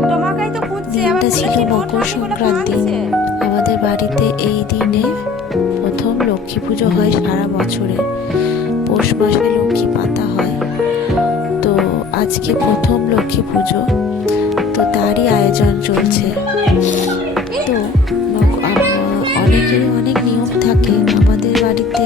দিনটা ছিল মকর সংক্রান্তি আমাদের বাড়িতে এই দিনে প্রথম লক্ষ্মী পুজো হয় সারা বছরে। পৌষ মাসে লক্ষ্মী পাতা হয়। তো আজকে প্রথম লক্ষ্মী পুজো। তো তারই আয়োজন চলছে। তো অনেকেরই অনেক নিয়ম থাকে। আমাদের বাড়িতে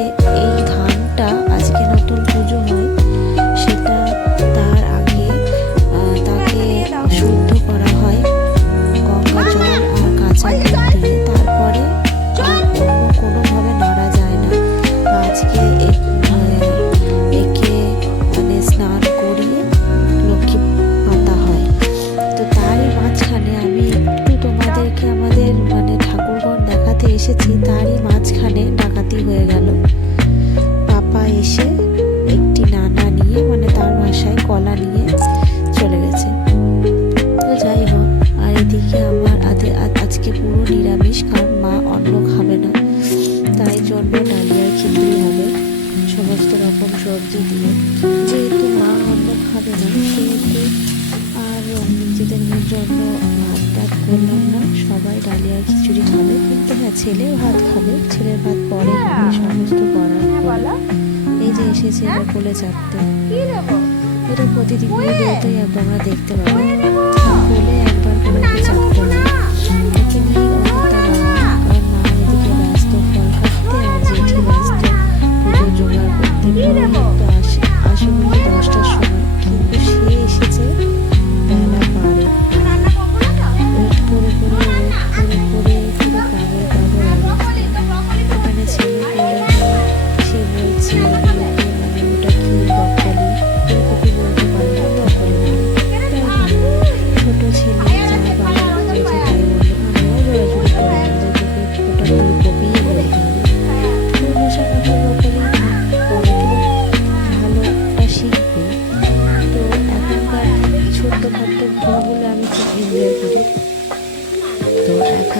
জন্য ভাত টাত করলাম না। সবাই ডালিয়া খিচুড়ি খাবে। কিন্তু হ্যাঁ ছেলে ভাত খাবে। ছেলের ভাত পরে খাবে সমস্ত করার হ্যাঁ এই যে এসেছে বলে কোলে চাপতে এটা প্রতিদিন আপনারা দেখতে পাবে।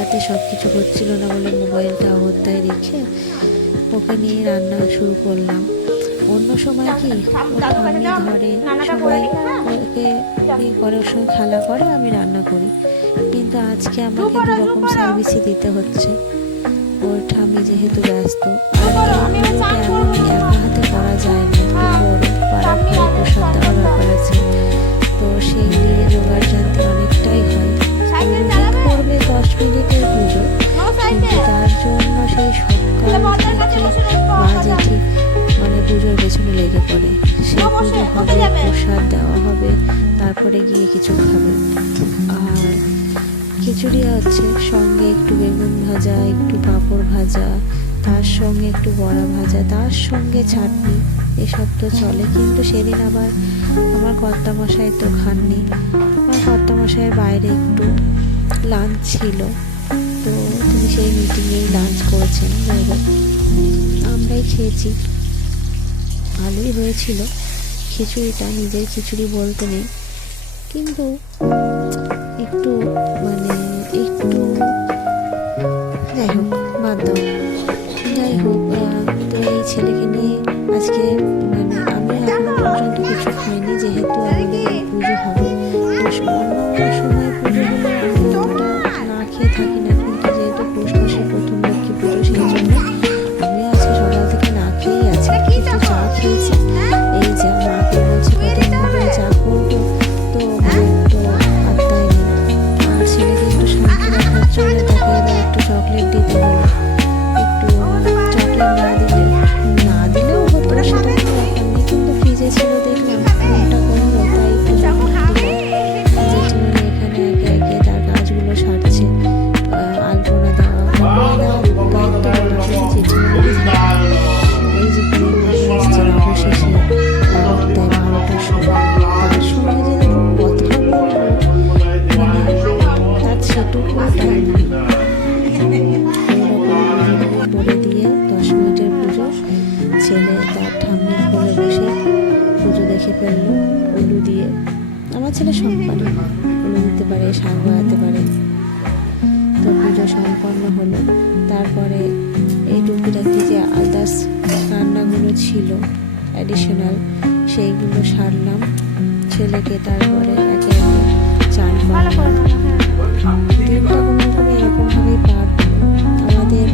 হাতে সব কিছু হচ্ছিল না বলে মোবাইলটা অবস্থায় রেখে ওকে নিয়ে রান্না শুরু করলাম। অন্য সময় কি? নানাটা করে সবাই হ্যাঁ? ওকে করে ওর সঙ্গে খেলা করে আমি রান্না করি। কিন্তু আজকে আমাকে দুরকম সার্ভিসই দিতে হচ্ছে। ওর ঠামি যেহেতু ব্যস্ত আর আমি এমন একা হাতে করা যায় না একটু হ্যাঁ, বড় পাড়া করতে দেওয়ার ব্যাপার আছে। তো তারপরে গিয়ে কিছু খাবে। আর খিচুড়ি হচ্ছে সঙ্গে একটু বেগুন ভাজা, একটু পাঁপড় ভাজা, তার সঙ্গে একটু বড়া ভাজা, তার সঙ্গে চাটনি, এসব তো চলে। কিন্তু সেদিন আবার আমার কর্তামশাই তো খাননি। আমার কর্তামশাইয়ের বাইরে একটু লাঞ্চ ছিল। তো তিনি সেই মিটিংয়েই লাঞ্চ করেছেন। হোক, আমরাই খেয়েছি। ভালোই হয়েছিল। খিচুড়িটা, নিজের খিচুড়ি বলতে নেই। কিন্তু একটু মানে একটু, যাই হোক, বাদ যাই হোক তো এই ছেলেকে নিয়ে আজকে মানে আমি এখনও পর্যন্ত কিছু খাইনি, যেহেতু আমাদের পুজো হবে। সময় পুজোগুলো ছেলে সব পারে তুলে দিতে পারে শাক বাড়াতে পারে। তো পুজো সম্পন্ন হলো। তারপরে এই টুকিটাকি যে আদার্স রান্নাগুলো ছিল অ্যাডিশনাল সেইগুলো সারলাম। ছেলেকে তারপরে একে চান এরকমভাবেই পার আমাদের